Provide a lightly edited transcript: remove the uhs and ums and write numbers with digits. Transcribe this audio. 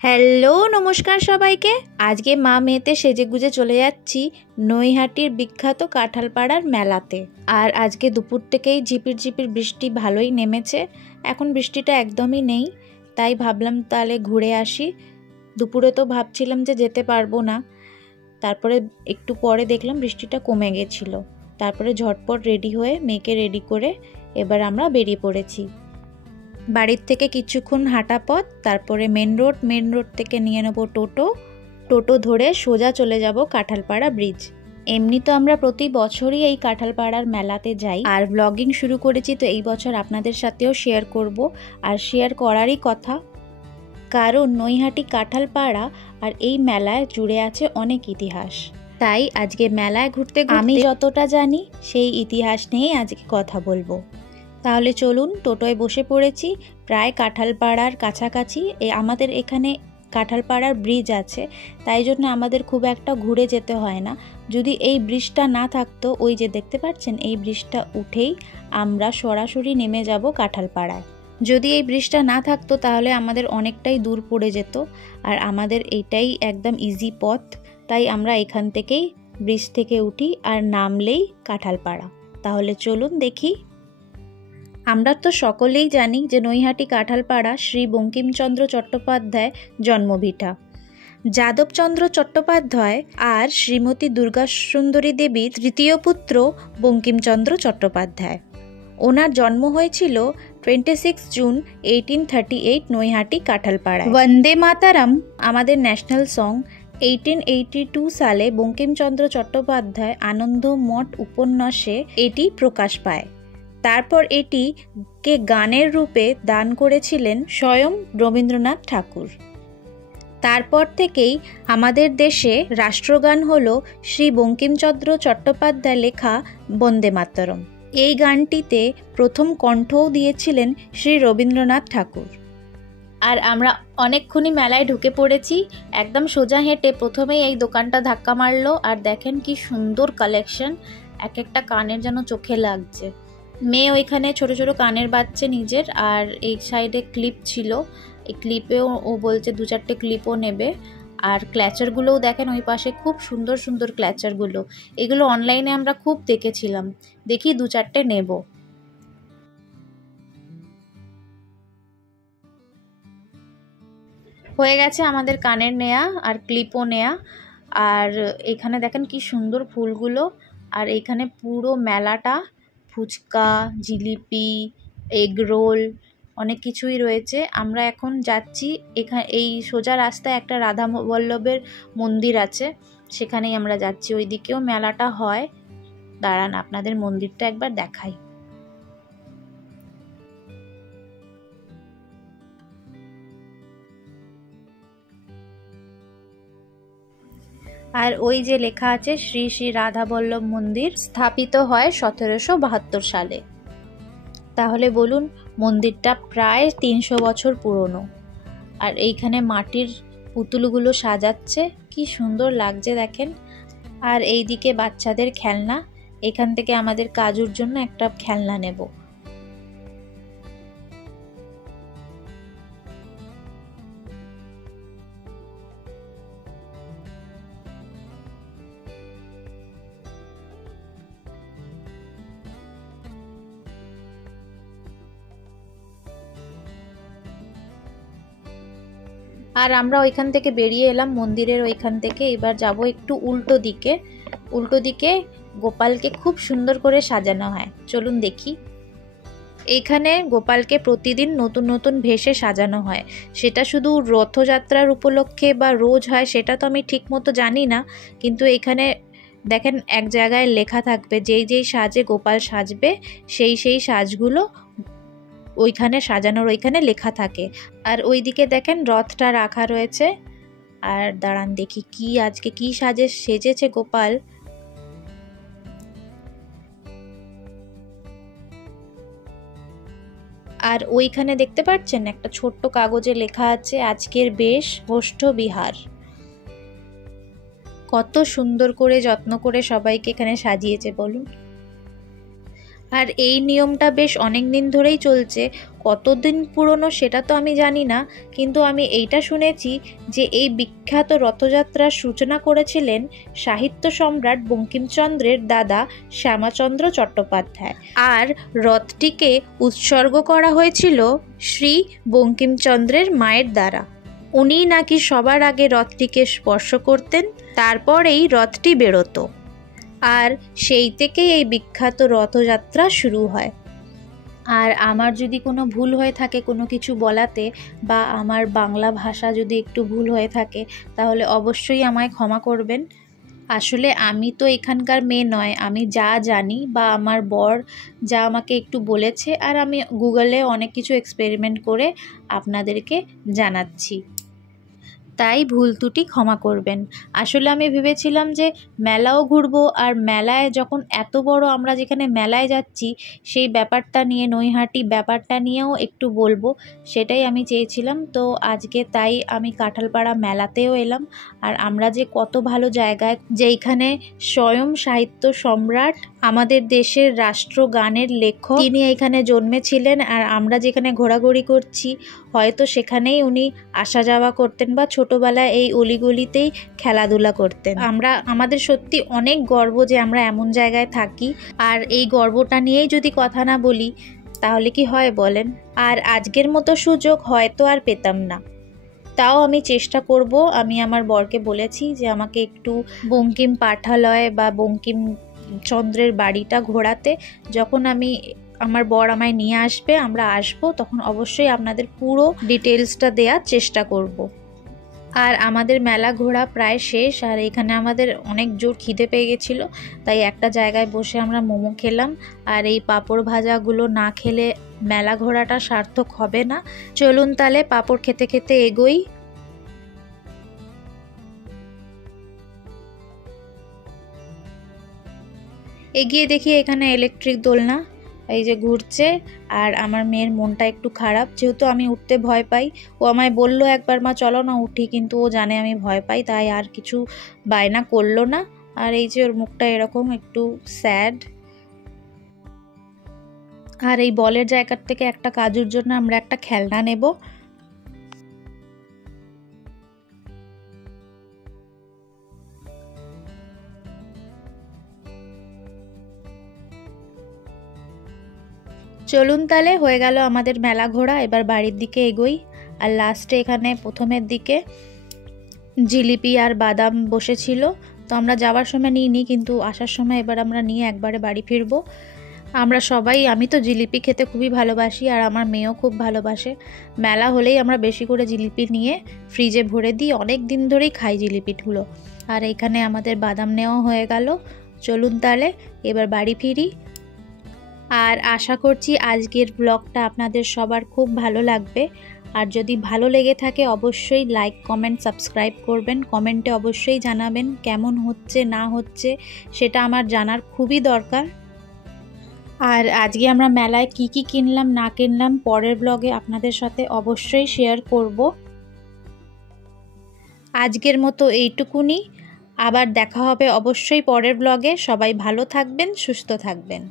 Hello নমস্কার সবাইকে। আজকে মা মেয়েতে সেজেগুজে চলে যাচ্ছি নৈহাটির বিখ্যাত কাঁঠালপাড়ার মেলাতে। আর আজকে দুপুর থেকেই ঝিপির ঝিপির বৃষ্টি ভালোই নেমেছে। এখন বৃষ্টিটা একদমই নেই, তাই ভাবলাম তাহলে ঘুরে আসি। দুপুরে তো ভাবছিলাম যে যেতে পারবো না, তারপরে একটু পরে দেখলাম বৃষ্টিটা কমে গেছিলো। তারপরে ঝটপট রেডি হয়ে মেয়েকে রেডি করে এবার আমরা বেরিয়ে পড়েছি। বাড়ির থেকে কিছুক্ষণ হাঁটা পথ, তারপরে মেন রোড থেকে নিয়ে নেবো টোটো ধরে সোজা চলে যাব কাঁঠালপাড়া ব্রিজ। এমনি তো আমরা প্রতি বছরই এই কাঁঠালপাড়ার মেলাতে যাই, আর ব্লগিং শুরু করেছি, তো এই বছর আপনাদের সাথেও শেয়ার করব। আর শেয়ার করারই কথা, কারণ নৈহাটি কাঁঠালপাড়া আর এই মেলায় জুড়ে আছে অনেক ইতিহাস। তাই আজকে মেলায় ঘুরতে আমি যতটা জানি সেই ইতিহাস নিয়েই আজকে কথা বলবো। তাহলে চলুন, টোটোয় বসে পড়েছি। প্রায় কাঁঠালপাড়ার কাছাকাছি। আমাদের এখানে কাঁঠালপাড়ার ব্রিজ আছে, তাই জন্য আমাদের খুব একটা ঘুরে যেতে হয় না। যদি এই ব্রিজটা না থাকতো, ওই যে দেখতে পাচ্ছেন এই ব্রিজটা উঠেই আমরা সরাসরি নেমে যাব কাঁঠালপাড়ায়। যদি এই ব্রিজটা না থাকতো তাহলে আমাদের অনেকটাই দূর পড়ে যেত, আর আমাদের এইটাই একদম ইজি পথ। তাই আমরা এখান থেকেই ব্রিজ থেকে উঠি আর নামলেই কাঁঠালপাড়া। তাহলে চলুন দেখি। আমরা তো সকলেই জানি যে নৈহাটি কাঁঠালপাড়া শ্রী বঙ্কিমচন্দ্র চট্টোপাধ্যায় জন্মভিটা। যাদবচন্দ্র চট্টোপাধ্যায় আর শ্রীমতী দুর্গাসুন্দরী দেবীর তৃতীয় পুত্র বঙ্কিমচন্দ্র চট্টোপাধ্যায়। ওনার জন্ম হয়েছিল 26 জুন 1838 নৈহাটি কাঁঠালপাড়ায়। বন্দে মাতারাম আমাদের ন্যাশনাল সং। 1882 সালে বঙ্কিমচন্দ্র চট্টোপাধ্যায় আনন্দ মঠ উপন্যাসে এটি প্রকাশ পায়। তারপর এটিকে গানের রূপে দান করেছিলেন স্বয়ং রবীন্দ্রনাথ ঠাকুর। তারপর থেকেই আমাদের দেশে রাষ্ট্রগান হল শ্রী বঙ্কিমচন্দ্র চট্টোপাধ্যায় লেখা বন্দে মাতরম। এই গানটিতে প্রথম কণ্ঠও দিয়েছিলেন শ্রী রবীন্দ্রনাথ ঠাকুর। আর আমরা অনেকক্ষণই মেলায় ঢুকে পড়েছি। একদম সোজা হেঁটে প্রথমেই এই দোকানটা ধাক্কা মারলো, আর দেখেন কি সুন্দর কালেকশন, এক একটা কানের যেন চোখে লাগছে। মেয়ে ওইখানে ছোট ছোট কানের বাজছে নিজের, আর এই সাইডে ক্লিপ ছিল, এই ক্লিপেও ও বলছে 2-4টে ক্লিপও নেবে। আর ক্ল্যাচারগুলোও দেখেন ওই পাশে, খুব সুন্দর সুন্দর ক্ল্যাচারগুলো। এগুলো অনলাইনে আমরা খুব দেখেছিলাম, দেখি 2-4টে নেব। হয়ে গেছে আমাদের কানের নেয়া আর ক্লিপও নেয়া। আর এখানে দেখেন কি সুন্দর ফুলগুলো। আর এইখানে পুরো মেলাটা ফুচকা, জিলিপি, এগ রোল অনেক কিছুই রয়েছে। আমরা এখন যাচ্ছি এখানে, এই সোজা রাস্তায় একটা রাধা বল্লভের মন্দির আছে, সেখানেই আমরা যাচ্ছি। ওই দিকেও মেলাটা হয়। দাঁড়ান আপনাদের মন্দিরটা একবার দেখাই। আর ওই যে লেখা আছে শ্রী শ্রী রাধা বল্লভ মন্দির, স্থাপিত হয় 1772 সালে। তাহলে বলুন, মন্দিরটা প্রায় 300 বছর পুরনো। আর এইখানে মাটির পুতুলগুলো সাজাচ্ছে, কি সুন্দর লাগছে দেখেন। আর এইদিকে বাচ্চাদের খেলনা, এখান থেকে আমাদের কাজুর জন্য একটা খেলনা নেব। আর আমরা ওইখান থেকে বেরিয়ে এলাম মন্দিরের ওইখান থেকে। এবার যাব একটু উল্টো দিকে গোপালকে খুব সুন্দর করে সাজানো হয়, চলুন দেখি। এইখানে গোপালকে প্রতিদিন নতুন নতুন ভেষে সাজানো হয়। সেটা শুধু রথযাত্রার উপলক্ষে বা রোজ হয় সেটা তো আমি ঠিক মতো জানি না, কিন্তু এখানে দেখেন এক জায়গায় লেখা থাকবে যেই যেই সাজে গোপাল সাজবে সেই সেই সাজগুলো ওইখানে সাজানোর ওইখানে লেখা থাকে। আর ওইদিকে দেখেন রথটা রাখা রয়েছে। আর দাঁড়ান দেখি কি আজকে কি সেজেছে গোপাল। আর ওইখানে দেখতে পাচ্ছেন একটা ছোট্ট কাগজে লেখা আছে আজকের বেশ হোষ্ঠ বিহার। কত সুন্দর করে যত্ন করে সবাইকে এখানে সাজিয়েছে বলুন। আর এই নিয়মটা বেশ অনেক দিন ধরেই চলছে। কতদিন পুরনো সেটা তো আমি জানি না, কিন্তু আমি এইটা শুনেছি যে এই বিখ্যাত রথযাত্রার সূচনা করেছিলেন সাহিত্য সম্রাট বঙ্কিমচন্দ্রের দাদা শ্যামাচন্দ্র চট্টোপাধ্যায়, আর রথটিকে উৎসর্গ করা হয়েছিল শ্রী বঙ্কিমচন্দ্রের মায়ের দ্বারা। উনি নাকি সবার আগে রথটিকে স্পর্শ করতেন, তারপরেই রথটি বেরোতো, আর সেই থেকেই এই বিখ্যাত রথযাত্রা শুরু হয়। আর আমার যদি কোনো ভুল হয়ে থাকে কোনো কিছু বলাতে, বা আমার বাংলা ভাষা যদি একটু ভুল হয়ে থাকে, তাহলে অবশ্যই আমায় ক্ষমা করবেন। আসলে আমি তো এখানকার মেয়ে নয়, আমি যা জানি বা আমার বর যা আমাকে একটু বলেছে, আর আমি গুগলে অনেক কিছু এক্সপেরিমেন্ট করে আপনাদেরকে জানাচ্ছি, তাই ভুল ত্রুটি ক্ষমা করবেন। আসলে আমি ভেবেছিলাম যে মেলাও ঘুরবো, আর মেলায় যখন এত বড় আমরা যেখানে মেলায় যাচ্ছি সেই ব্যাপারটা নিয়ে, নৈহাটি ব্যাপারটা নিয়েও একটু বলবো, সেটাই আমি চেয়েছিলাম। তো আজকে তাই আমি কাঁঠালপাড়া মেলাতেও এলাম। আর আমরা যে কত ভালো জায়গায়, যেইখানে স্বয়ং সাহিত্য সম্রাট, আমাদের দেশের রাষ্ট্রগানের লেখক, তিনি এখানে জন্মেছিলেন, আর আমরা যেখানে ঘোরাঘুরি করছি হয়তো সেখানেই উনি আসা যাওয়া করতেন, বা ছোটবেলায় এই অলিগলিতেই খেলাধুলা করতেন। আমাদের সত্যি অনেক গর্ব যে আমরা এমন জায়গায় থাকি, আর এই গর্বটা নিয়েই যদি কথা না বলি তাহলে কি হয় বলেন। আর আজকের মতো সুযোগ হয়তো আর পেতাম না, তাও আমি চেষ্টা করব। আমি আমার বরকে বলেছি যে আমাকে একটু বঙ্কিম পাঠালয় বা বঙ্কিমচন্দ্রের বাড়িটা ঘোরাতে। যখন আমার বর আমায় নিয়ে আসবে, আমরা আসবো, তখন অবশ্যই আপনাদের পুরো ডিটেলসটা দেওয়ার চেষ্টা করব। আর আমাদের মেলা ঘোরা প্রায় শেষ, আর এখানে আমাদের অনেক জোর খিদে পেয়ে গেছিলো, তাই একটা জায়গায় বসে আমরা মোমো খেলাম। আর এই পাঁপড় ভাজাগুলো না খেলে মেলা ঘোরাটা সার্থক হবে না। চলুন তাহলে পাঁপড় খেতে খেতে এগোই। এগিয়ে দেখি এখানে ইলেকট্রিক দোলনা এই যে ঘুরছে, আর আমার মেয়ের মনটা একটু খারাপ, যেহেতু আমি উঠতে ভয় পাই। ও আমায় বললো একবার, মা চলো না উঠি, কিন্তু ও জানে আমি ভয় পাই, তাই আর কিছু বায়না করলো না। আর এই যে ওর মুখটা এরকম একটু স্যাড। আর এই বলের জায়গার থেকে একটা কাজুর জন্য আমরা একটা খেলনা নেব। চলুন তাহলে, হয়ে গেল আমাদের মেলা ঘোরা, এবার বাড়ির দিকে এগোই। আর লাস্টে এখানে প্রথমের দিকে জিলিপি আর বাদাম বসেছিল, তো আমরা যাওয়ার সময় নিইনি, কিন্তু আসার সময় এবার আমরা নিয়ে একবারে বাড়ি ফিরবো। আমরা সবাই, আমি তো জিলিপি খেতে খুবই ভালোবাসি, আর আমার মেয়েও খুব ভালোবাসে। মেলা হলেই আমরা বেশি করে জিলিপি নিয়ে ফ্রিজে ভরে দিই, অনেক দিন ধরেই খাই জিলিপিগুলো। আর এখানে আমাদের বাদাম নেওয়া হয়ে গেল। চলুন তাহলে এবার বাড়ি ফিরি। আর আশা করছি আজকের ব্লগটা আপনাদের সবার খুব ভালো লাগবে। আর যদি ভালো লেগে থাকে অবশ্যই লাইক, কমেন্ট, সাবস্ক্রাইব করবেন। কমেন্টে অবশ্যই জানাবেন কেমন হচ্ছে না হচ্ছে, সেটা আমার জানার খুবই দরকার। আর আজকে আমরা মেলায় কি কি কিনলাম না কিনলাম পরের ব্লগে আপনাদের সাথে অবশ্যই শেয়ার করব। আজকের মতো এইটুকুনি, আবার দেখা হবে অবশ্যই পরের ব্লগে। সবাই ভালো থাকবেন, সুস্থ থাকবেন।